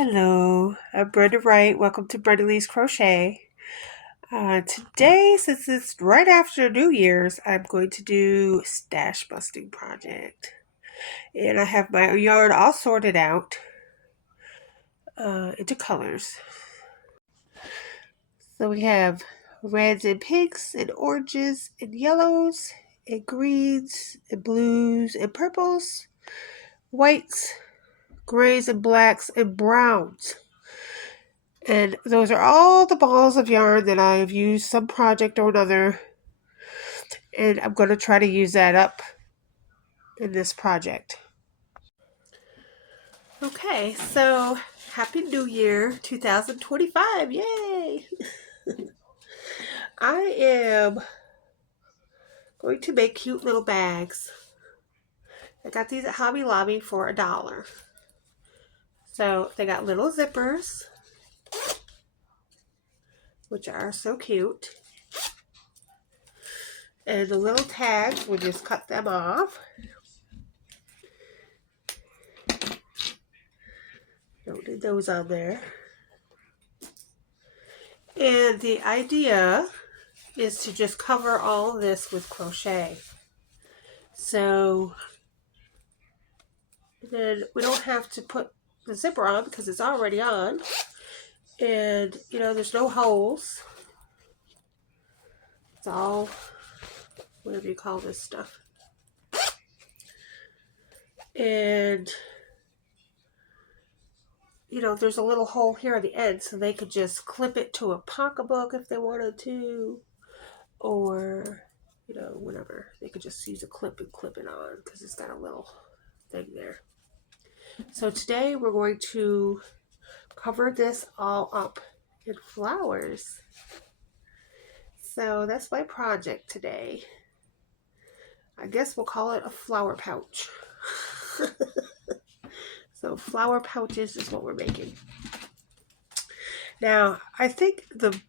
Hello, I'm Brenda Wright. Welcome to Brenda Lee's Crochet. Today, since it's right after New Year's, I'm going to do stash busting project. And I have my yarn all sorted out into colors. So we have reds and pinks and oranges and yellows and greens and blues and purples, whites, grays and blacks and browns. And those are all the balls of yarn that I have used some project or another. And I'm going to try to use that up in this project. Okay, so Happy New Year 2025. Yay! I am going to make cute little bags. I got these at Hobby Lobby for $1. So they got little zippers, which are so cute. And the little tags, we'll just cut them off. Don't need those on there. And the idea is to just cover all this with crochet. So then we don't have to put the zipper on because it's already on. And, there's no holes. It's all, whatever you call this stuff. And, there's a little hole here at the end so they could just clip it to a pocketbook if they wanted to. Or, whatever. They could just use a clip and clip it on because it's got a little thing there. So today we're going to cover this all up in flowers. So that's my project today. I guess we'll call it a flower pouch. So flower pouches is what we're making. Now, I think the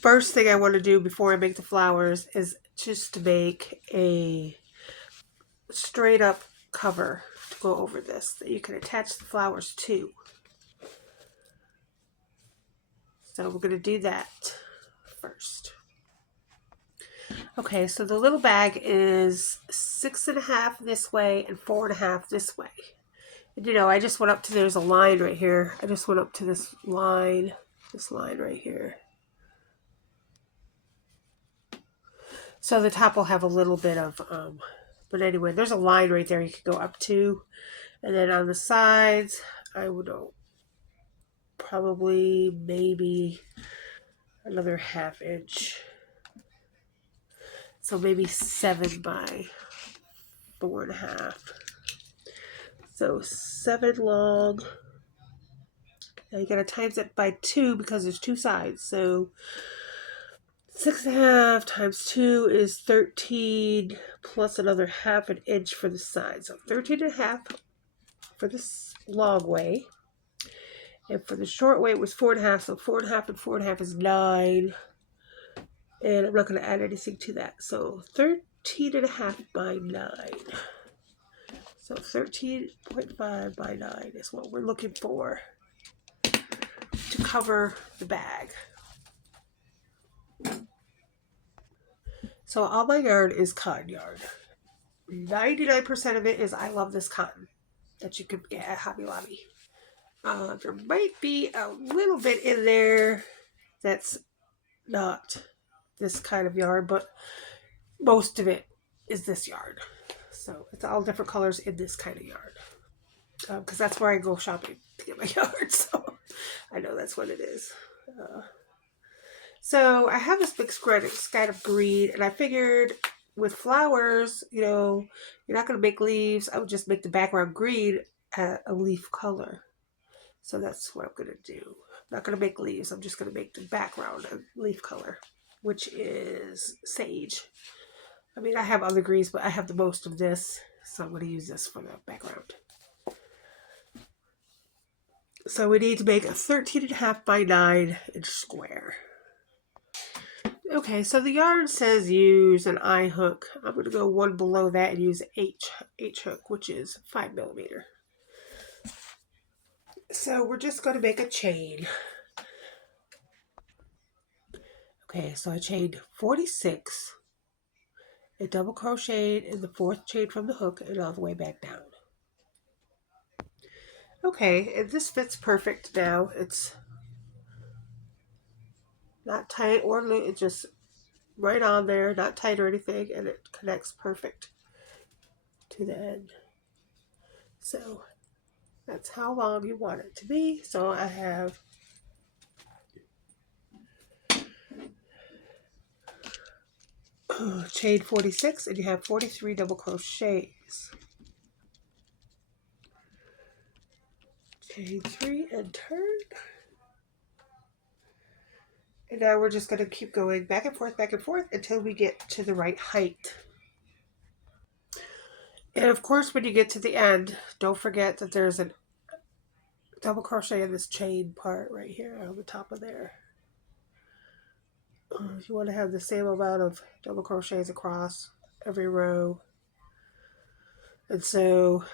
first thing I want to do before I make the flowers is just to make a straight up cover to go over this that you can attach the flowers to. So we're going to do that first. Okay, so the little bag is 6.5 this way and 4.5 this way. And I just went up to, there's a line right here. I just went up to this line right here. So the top will have a little bit of, but anyway, there's a line right there you could go up to. And then on the sides, I would know, probably maybe another 1/2 inch. So maybe 7 by 4.5. So 7 long. Now you gotta times it by 2 because there's 2 sides. So 6.5 times 2 is 13 plus another 1/2 inch for the side. So 13.5 for this long way. And for the short way it was 4.5. So 4.5 and 4.5 is 9. And I'm not going to add anything to that. So 13.5 by 9. So 13.5 by 9 is what we're looking for to cover the bag. So all my yarn is cotton yarn. 99% of it is I Love This Cotton that you can get at Hobby Lobby. There might be a little bit in there that's not this kind of yarn, but most of it is this yarn. So it's all different colors in this kind of yarn. Because that's where I go shopping to get my yarn. So I know that's what it is. So I have this big square that's kind of green. And I figured with flowers, you're not going to make leaves. I would just make the background green a leaf color. So that's what I'm going to do. I'm not going to make leaves. I'm just going to make the background a leaf color, which is sage. I mean, I have other greens, but I have the most of this. So I'm going to use this for the background. So we need to make a 13.5 by 9 inch square. Okay, so the yarn says use an I hook. I'm going to go one below that and use H hook, which is 5 millimeter. So we're just going to make a chain. Okay, so I chained 46 and double crocheted in the fourth chain from the hook and all the way back down. Okay, and this fits perfect now. It's not tight or loose, it's just right on there, not tight or anything, and it connects perfect to the end. So that's how long you want it to be. So I have chain 46 and you have 43 double crochets. Chain 3 and turn. And now we're just going to keep going back and forth until we get to the right height. And of course, when you get to the end, don't forget that there's a double crochet in this chain part right here on the top of there. You want to have the same amount of double crochets across every row. And so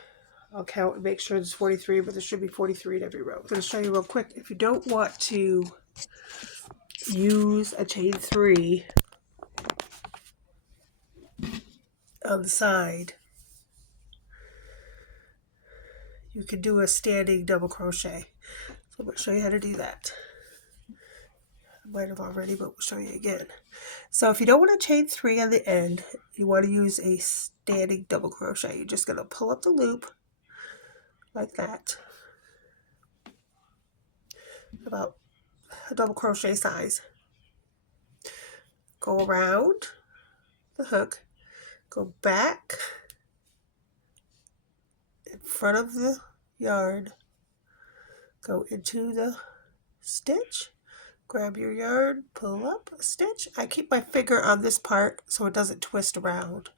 I'll count and make sure there's 43, but there should be 43 in every row. I'm going to show you real quick. If you don't want to use a chain 3 on the side, you can do a standing double crochet. So I'm going to show you how to do that. I might have already, but we'll show you again. So if you don't want to chain 3 on the end, you want to use a standing double crochet. You're just going to pull up the loop like that, about a double crochet size. Go around the hook, go back in front of the yarn, go into the stitch, grab your yarn, pull up a stitch. I keep my finger on this part so it doesn't twist around.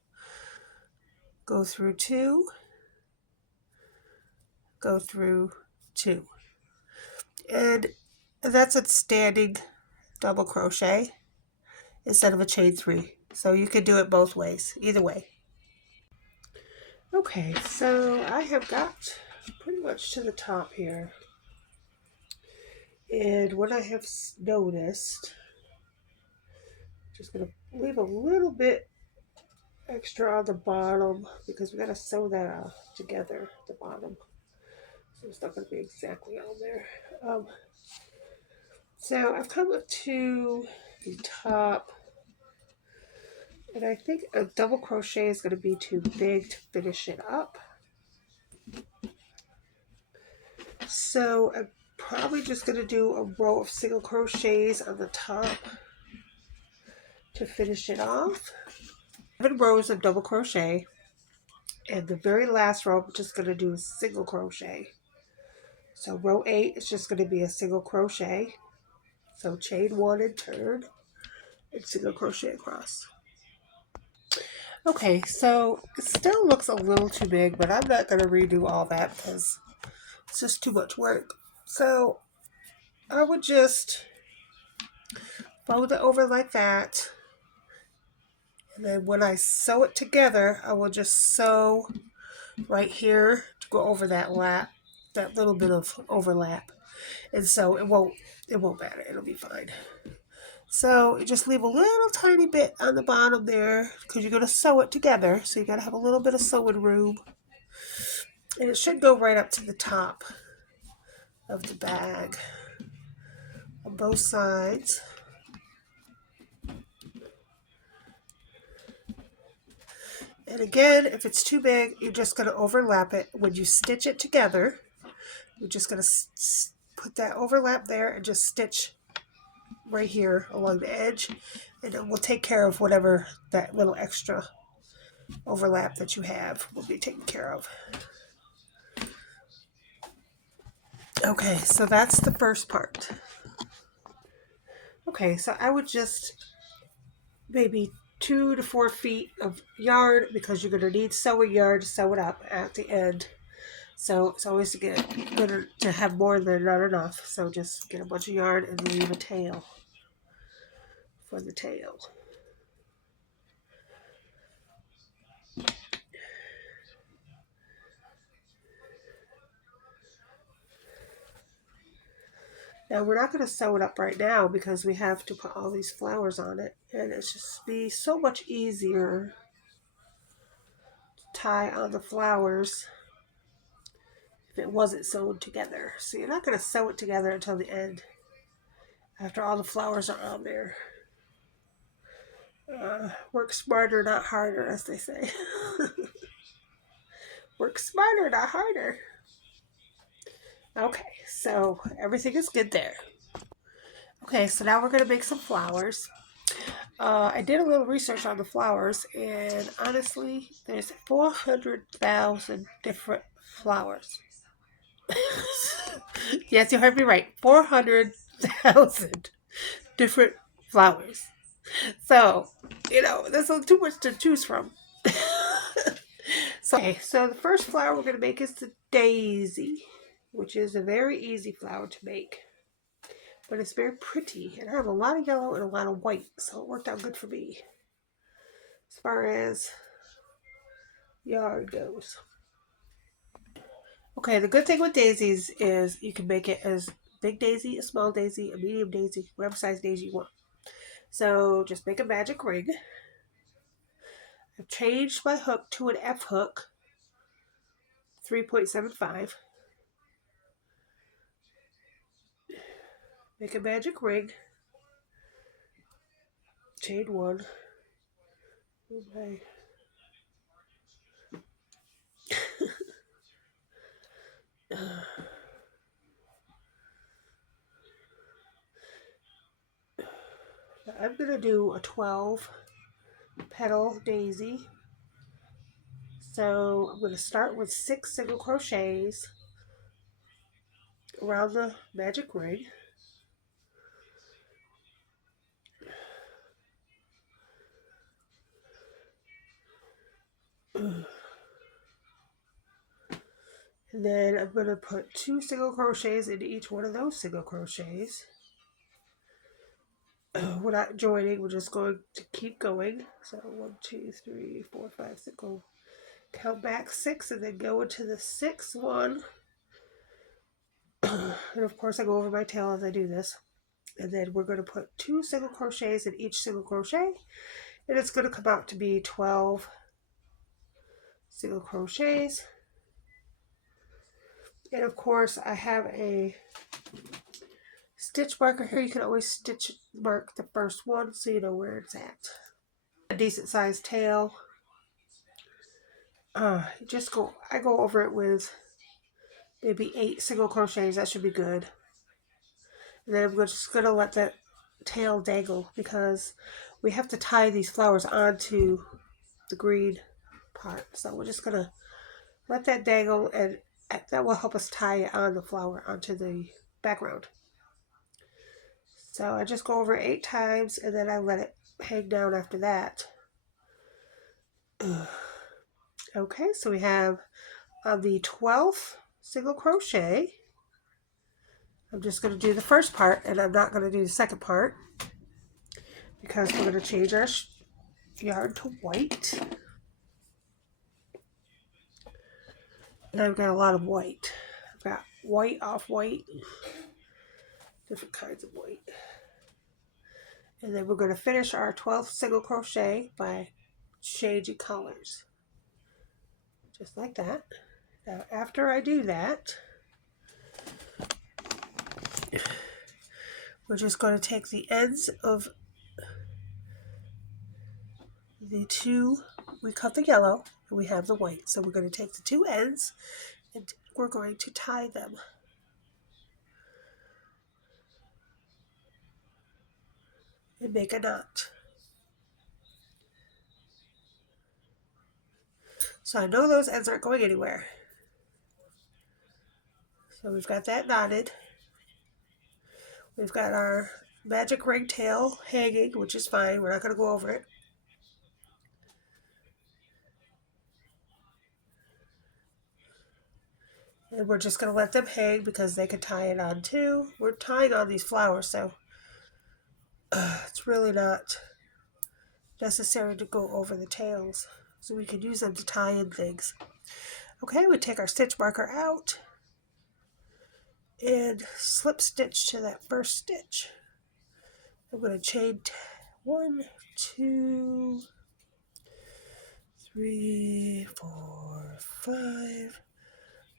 Go through 2, go through 2. And that's a standing double crochet instead of a chain 3. So you can do it both ways, either way. Okay, so I have got pretty much to the top here. And what I have noticed, just going to leave a little bit extra on the bottom because we got to sew that together at the bottom. So it's not going to be exactly on there. So I've come up to the top, and I think a double crochet is going to be too big to finish it up. So I'm probably just going to do a row of single crochets on the top to finish it off. 7 rows of double crochet, and the very last row I'm just going to do a single crochet. So row 8 is just going to be a single crochet. So chain 1 and turn, and single crochet across. Okay, so it still looks a little too big, but I'm not going to redo all that because it's just too much work. So I would just fold it over like that. And then when I sew it together, I will just sew right here to go over that lap, that little bit of overlap. And so it won't matter. It'll be fine. So you just leave a little tiny bit on the bottom there because you're going to sew it together. So you got to have a little bit of sewing room. And it should go right up to the top of the bag on both sides. And again, if it's too big, you're just going to overlap it. When you stitch it together, you're just going to put that overlap there and just stitch right here along the edge. And it will take care of whatever that little extra overlap that you have will be taken care of. Okay, so that's the first part. Okay, so I would just maybe 2 to 4 feet of yarn because you're going to need sewing yarn to sew it up at the end. So it's always good to have more than not enough. So just get a bunch of yarn and leave a tail for the tail. Now we're not going to sew it up right now because we have to put all these flowers on it, and it's just be so much easier to tie on the flowers if it wasn't sewn together. So you're not going to sew it together until the end, after all the flowers are on there. Work smarter, not harder, as they say. Work smarter, not harder. Okay, so everything is good there. Okay, so now we're going to make some flowers. I did a little research on the flowers, and honestly, there's 400,000 different flowers. Yes, you heard me right. 400,000 different flowers. So, there's too much to choose from. So the first flower we're going to make is the daisy, which is a very easy flower to make. But it's very pretty. And I have a lot of yellow and a lot of white, so it worked out good for me as far as yard goes. Okay, the good thing with daisies is you can make it as big daisy, a small daisy, a medium daisy, whatever size daisy you want. So just make a magic ring. I've changed my hook to an F hook, 3.75. Make a magic ring. Chain one. Okay. I'm going to do a 12 petal daisy. So I'm going to start with 6 single crochets around the magic ring. And then I'm going to put 2 single crochets into each one of those single crochets. We're not joining, we're just going to keep going. So 1, 2, 3, 4, 5, 6, go. Count back 6 and then go into the 6th one. And of course I go over my tail as I do this. And then we're going to put 2 single crochets in each single crochet. And it's going to come out to be 12 single crochets. And of course I have a stitch marker here. You can always stitch mark the first one so you know where it's at. A decent sized tail. I go over it with maybe 8 single crochets. That should be good. And then I'm just going to let that tail dangle because we have to tie these flowers onto the green part. So we're just going to let that dangle, and that will help us tie it on the flower onto the background. So I just go over it 8 times and then I let it hang down after that. Okay, so we have on the 12th single crochet, I'm just going to do the first part and I'm not going to do the second part because we're going to change our yarn to white. And I've got a lot of white. I've got white, off-white, different kinds of white. And then we're going to finish our 12th single crochet by changing colors. Just like that. Now after I do that, we're just going to take the ends of the 2, we cut the yellow and we have the white. So we're going to take the 2 ends and we're going to tie them. And make a knot. So I know those ends aren't going anywhere. So we've got that knotted. We've got our magic ring tail hanging, which is fine. We're not going to go over it. And we're just going to let them hang because they can tie it on too. We're tying on these flowers, so it's really not necessary to go over the tails. So we can use them to tie in things. Okay, we take our stitch marker out. and slip stitch to that first stitch. I'm going to chain 1, 2, 3, 4, 5,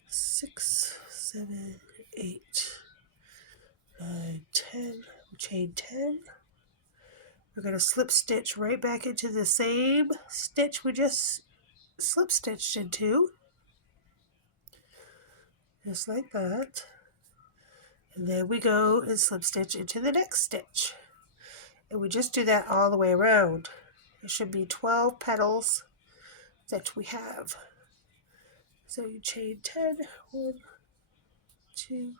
6, 7, 8, 9, 10. Chain 10. We're going to slip stitch right back into the same stitch we just slip stitched into, just like that. And then we go and slip stitch into the next stitch. And we just do that all the way around. It should be 12 petals that we have. So you chain 10, 1, 2,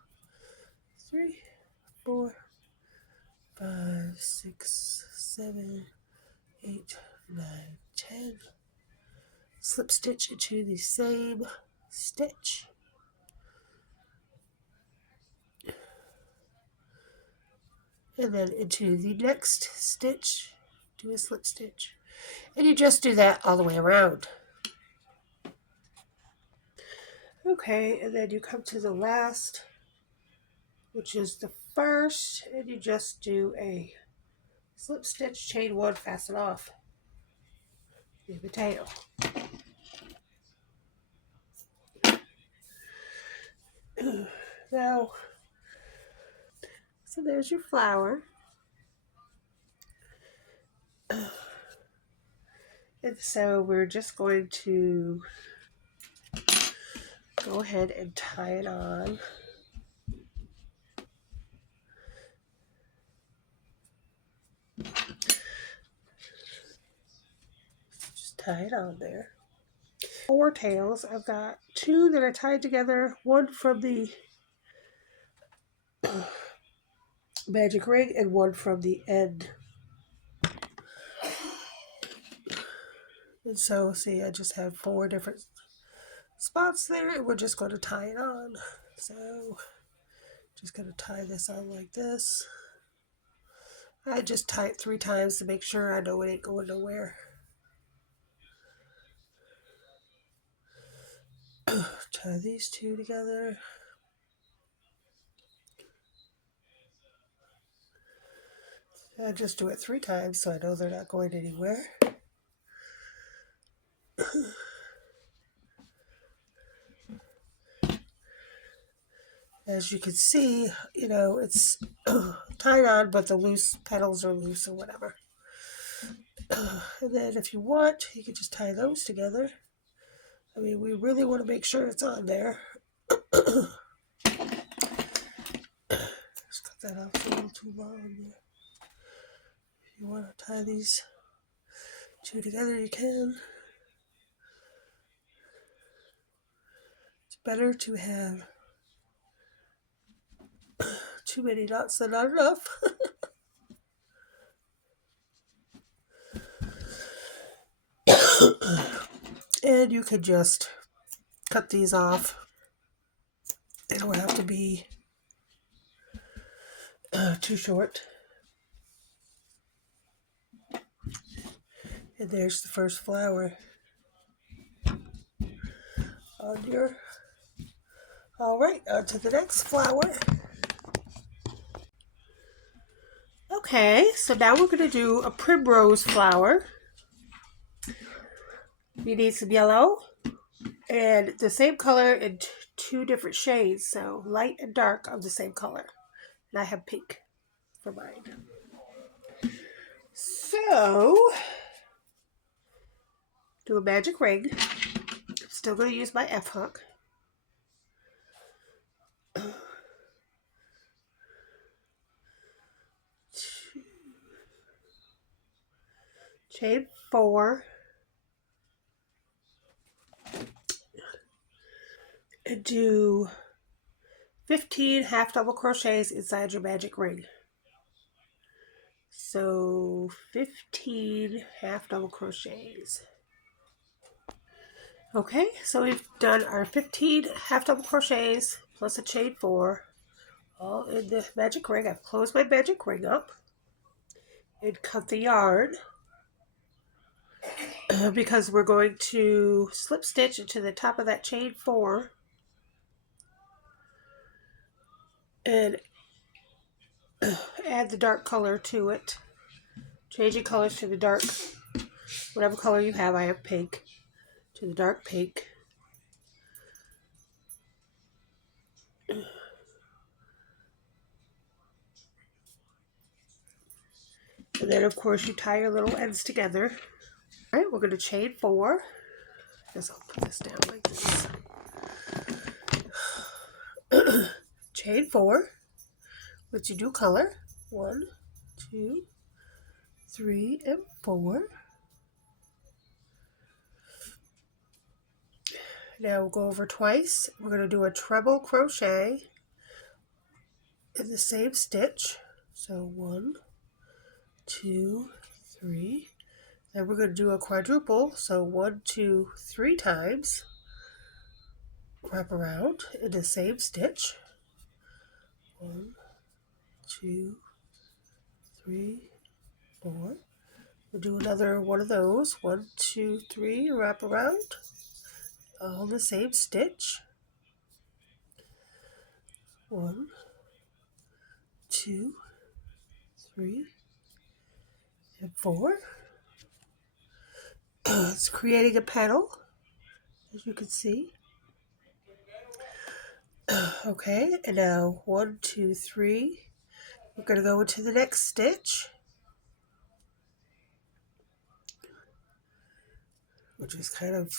3, 4, 5, 6, 7, 8, 9, 10. Slip stitch into the same stitch. And then into the next stitch, do a slip stitch. And you just do that all the way around. Okay, and then you come to the last, which is the first, and you just do a slip stitch, chain 1, fasten off the tail. Now, so there's your flower. And so we're just going to go ahead and tie it on. Just tie it on there. 4 tails. I've got 2 that are tied together, 1 from the magic ring and 1 from the end. And so, see, I just have 4 different spots there, and we're just going to tie it on. So, just going to tie this on like this. I just tie it 3 times to make sure I know it ain't going nowhere. Tie these 2 together. I just do it 3 times so I know they're not going anywhere. As you can see, you know, it's tied on, but the loose petals are loose or whatever. And then if you want, you can just tie those together. I mean, we really want to make sure it's on there. Just cut that off, it's a little too long there. If you want to tie these 2 together, you can. It's better to have too many knots than not enough. And you could just cut these off. They don't have to be too short. And there's the first flower on your... All right, on to the next flower. Okay, so now we're going to do a primrose flower. You need some yellow and the same color in 2 different shades, so light and dark of the same color. And I have pink for mine. So, do a magic ring. I'm still going to use my F hook. Chain 4. And do 15 half double crochets inside your magic ring. So 15 half double crochets. Okay, so we've done our 15 half double crochets plus a chain 4 all in the magic ring. I've closed my magic ring up and cut the yarn because we're going to slip stitch into the top of that chain 4 and add the dark color to it. Changing colors to the dark, whatever color you have. I have pink, to the dark pink. And then, of course, you tie your little ends together. All right, we're going to chain 4. I guess I'll put this down like this. Chain 4 with your new color. 1, 2, 3, and 4. Now we'll go over twice. We're going to do a treble crochet in the same stitch. So 1, 2, 3. Then we're going to do a quadruple. So 1, 2, 3 times. Wrap around in the same stitch. 1, 2, 3, 4. We'll do another one of those. 1, 2, 3. Wrap around. All the same stitch. 1, 2, 3, and 4. It's creating a petal, as you can see. Okay, and now 1, 2, 3. We're going to go into the next stitch, which is kind of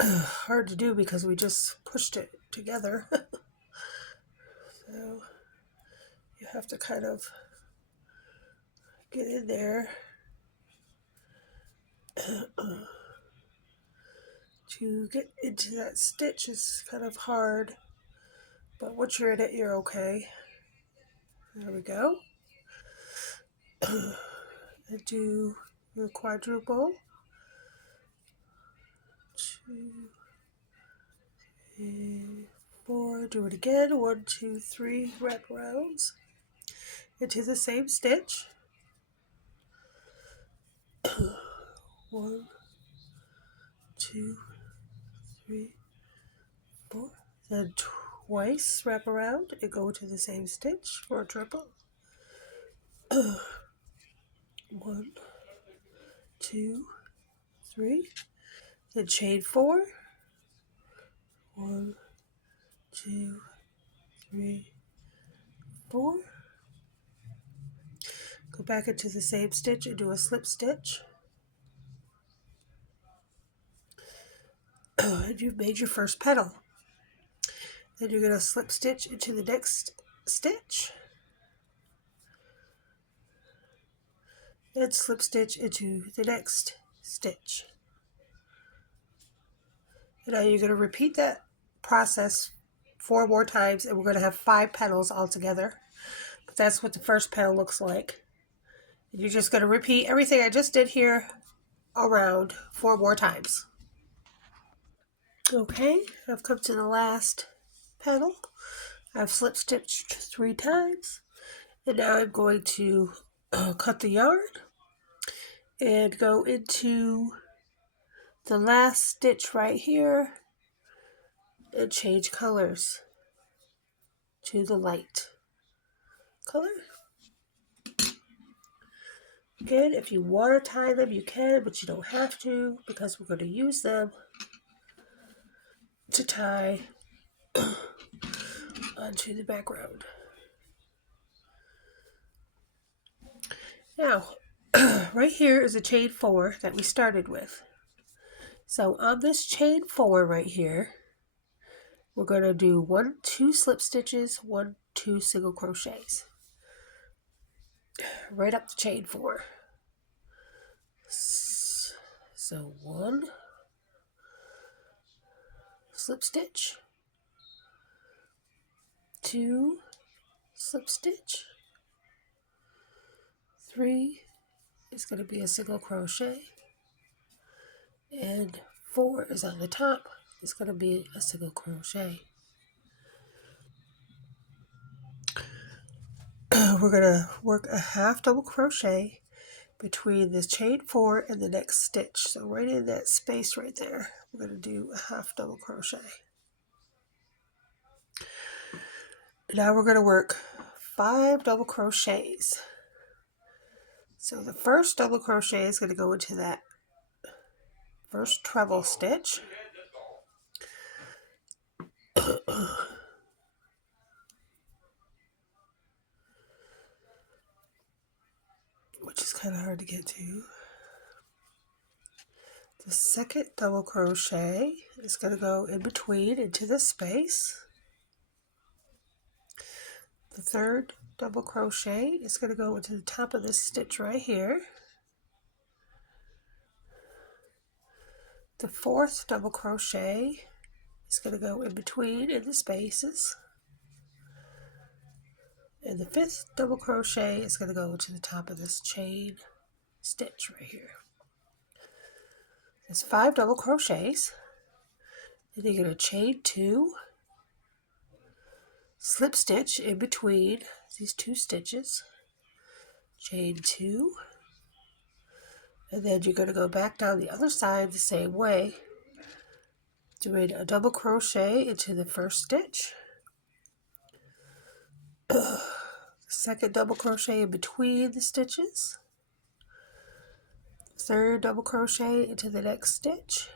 hard to do because we just pushed it together. So you have to kind of get in there to get into that stitch is kind of hard, but once you're in it, you're okay. There we go. And do your quadruple. 2, 3, 4. Do it again. 1, 2, 3 wrap rounds into the same stitch. 1, 2, 3, 4. Then twice wrap around and go into the same stitch for a triple. 1, 2, 3. Then chain 4. 1, 2, 3, 4. Go back into the same stitch and do a slip stitch. And you've made your first petal. Then you're going to slip stitch into the next stitch. And slip stitch into the next stitch. And now you're going to repeat that process 4 more times, and we're going to have 5 petals altogether. But that's what the first petal looks like. And you're just going to repeat everything I just did here around 4 more times. Okay, I've come to the last petal. I've slip stitched 3 times, and now I'm going to cut the yarn and go into the last stitch right here and change colors to the light color. Again, if you want to tie them, you can, but you don't have to because we're going to use them to tie onto the background. Now, right here is a chain 4 that we started with. So on this chain 4 right here, we're going to do 1, 2 slip stitches, 1, 2 single crochets. Right up the chain 4. So 1 slip stitch, 2 slip stitch, 3 is going to be a single crochet, and 4 is on the top. It's going to be a single crochet. We're going to work a half double crochet between the chain 4 and the next stitch. So right in that space right there, we're going to do a half double crochet. Now we're going to work 5 double crochets. So the first double crochet is going to go into that first treble stitch. Which is kind of hard to get to. The second double crochet is going to go in between into the space. The third double crochet is going to go into the top of this stitch right here. The fourth double crochet is going to go in between in the spaces. And the fifth double crochet is going to go into the top of this chain stitch right here. There's 5 double crochets. Then you're going to chain 2, slip stitch in between these 2 stitches, chain 2, and then you're going to go back down the other side the same way, doing a double crochet into the first stitch, second double crochet in between the stitches, third double crochet into the next stitch,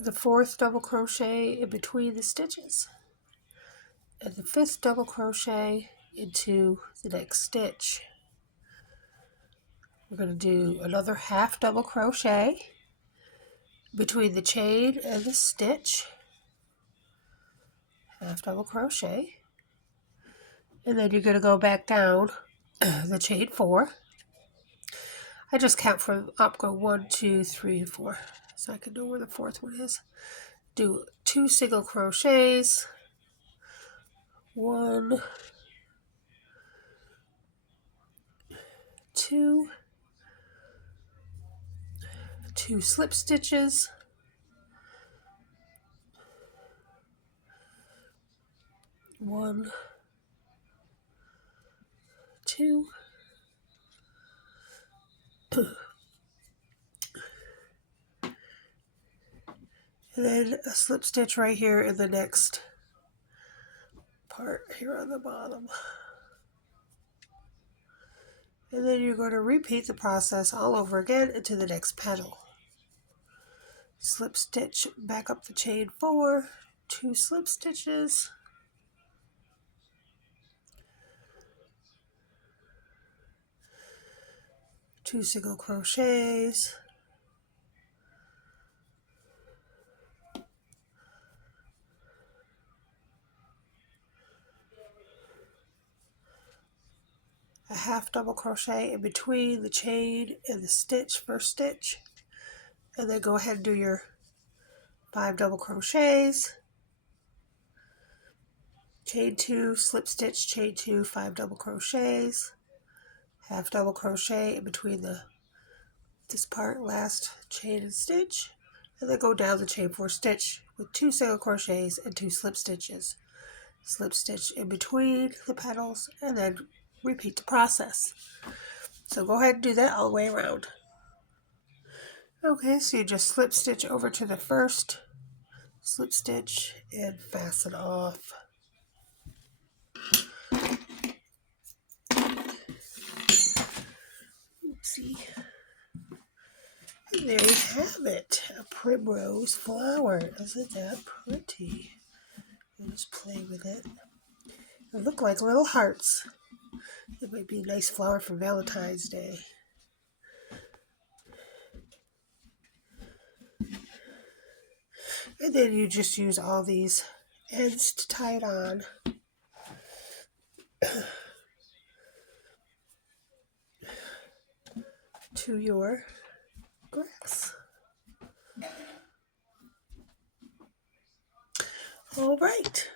the fourth double crochet in between the stitches, and the fifth double crochet into the next stitch. We're going to do another half double crochet between the chain and the stitch, half double crochet, and then you're going to go back down the chain 4. I just count from up, go 1, 2, 3, and 4, so I can know where the fourth one is. Do 2 single crochets, 1, 2, 2 slip stitches, 1, 2, and then a slip stitch right here in the next part here on the bottom. And then you're going to repeat the process all over again into the next petal. Slip stitch back up the chain 4, 2 slip stitches, 2 single crochets, a half double crochet in between the chain and the stitch, first stitch, and then go ahead and do your 5 double crochets, chain 2, slip stitch, chain 2, 5 double crochets, half double crochet in between this part, last chain and stitch, and then go down the chain 4 stitch with 2 single crochets and 2 slip stitches. Slip stitch in between the petals, and then repeat the process. So go ahead and do that all the way around. Okay, so you just slip stitch over to the first slip stitch and fasten off. Oopsie. And there you have it, a primrose flower. Isn't that pretty? I'll just play with it. They look like little hearts. It might be a nice flower for Valentine's Day. And then you just use all these ends to tie it on. To your grass. All right.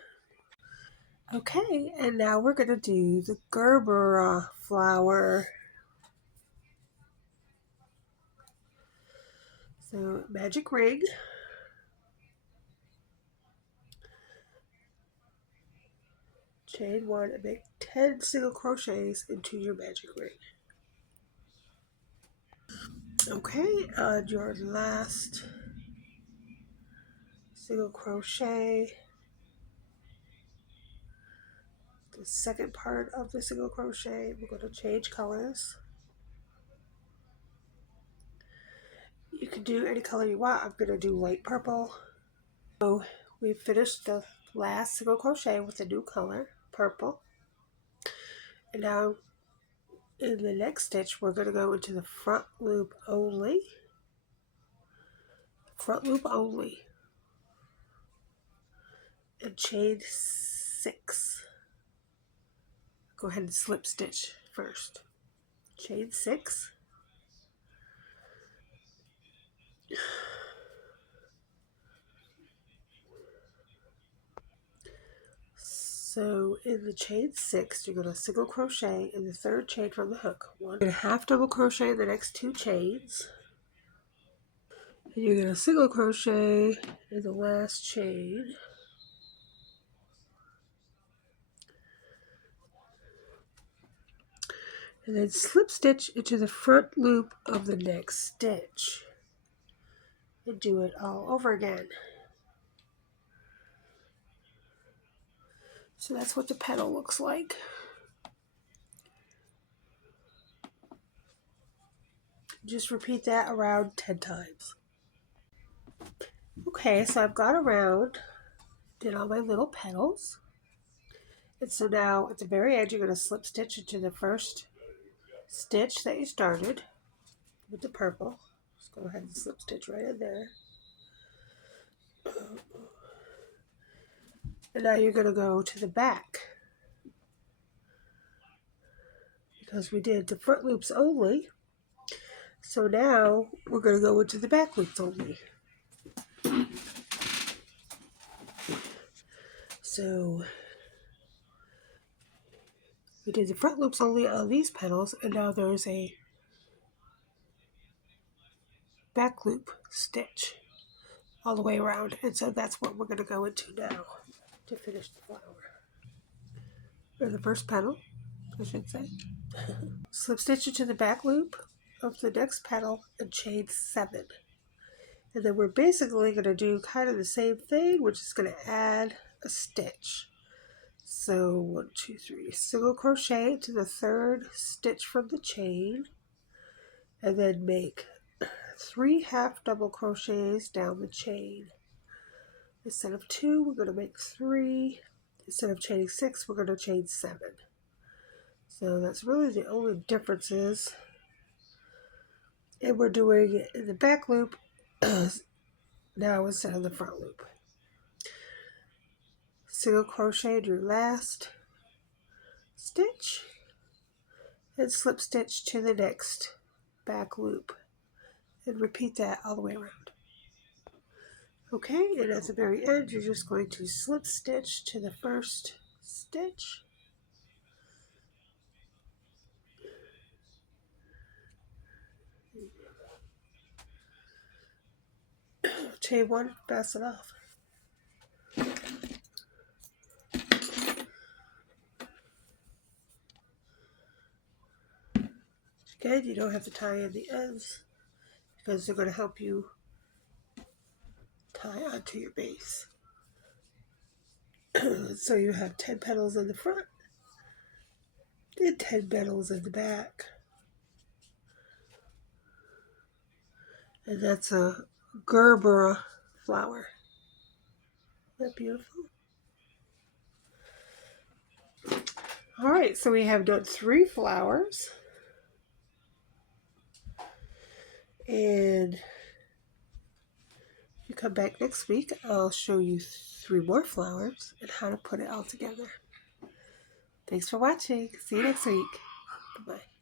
Okay, and now we're going to do the Gerber flower. So, magic ring. Chain 1 and make 10 single crochets into your magic ring. Okay, on your last single crochet, the second part of the single crochet. We're going to change colors. You can do any color you want. I'm going to do light purple. So we finished the last single crochet with a new color, purple. And now in the next stitch, we're going to go into the front loop only. Front loop only. And chain 6. Go ahead and slip stitch first. Chain 6. So in the chain 6, you're going to single crochet in the third chain from the hook. 1 and a half double crochet in the next 2 chains. And you're going to single crochet in the last chain. And then slip stitch into the front loop of the next stitch. And do it all over again. So that's what the petal looks like. Just repeat that around 10 times. Okay, so I've gone around, did all my little petals. And so now at the very end, you're going to slip stitch into the first stitch that you started with the purple. Just go ahead and slip stitch right in there. And now you're going to go to the back, because we did the front loops only. So now we're going to go into the back loops only. So we did the front loops only on these petals, and now there's a back loop stitch all the way around. And so that's what we're going to go into now to finish the flower. Or the first petal, I should say. Slip stitch into the back loop of the next petal and chain 7. And then we're basically going to do kind of the same thing. We're just going to add a stitch. So 1, 2, 3, single crochet into the third stitch from the chain, and then make 3 half double crochets down the chain. Instead of 2, we're going to make 3. Instead of chaining 6, we're going to chain 7. So that's really the only differences. And we're doing it in the back loop now instead of the front loop. Single crochet into your last stitch and slip stitch to the next back loop, and repeat that all the way around. Okay, and at the very end, you're just going to slip stitch to the first stitch. Chain 1, pass it off. Again, you don't have to tie in the ends because they're going to help you tie onto your base. So you have 10 petals in the front and 10 petals in the back. And that's a Gerber flower. Isn't that beautiful? Alright, so we have done 3 flowers. And if you come back next week, I'll show you 3 more flowers and how to put it all together. Thanks for watching. See you next week. Bye-bye.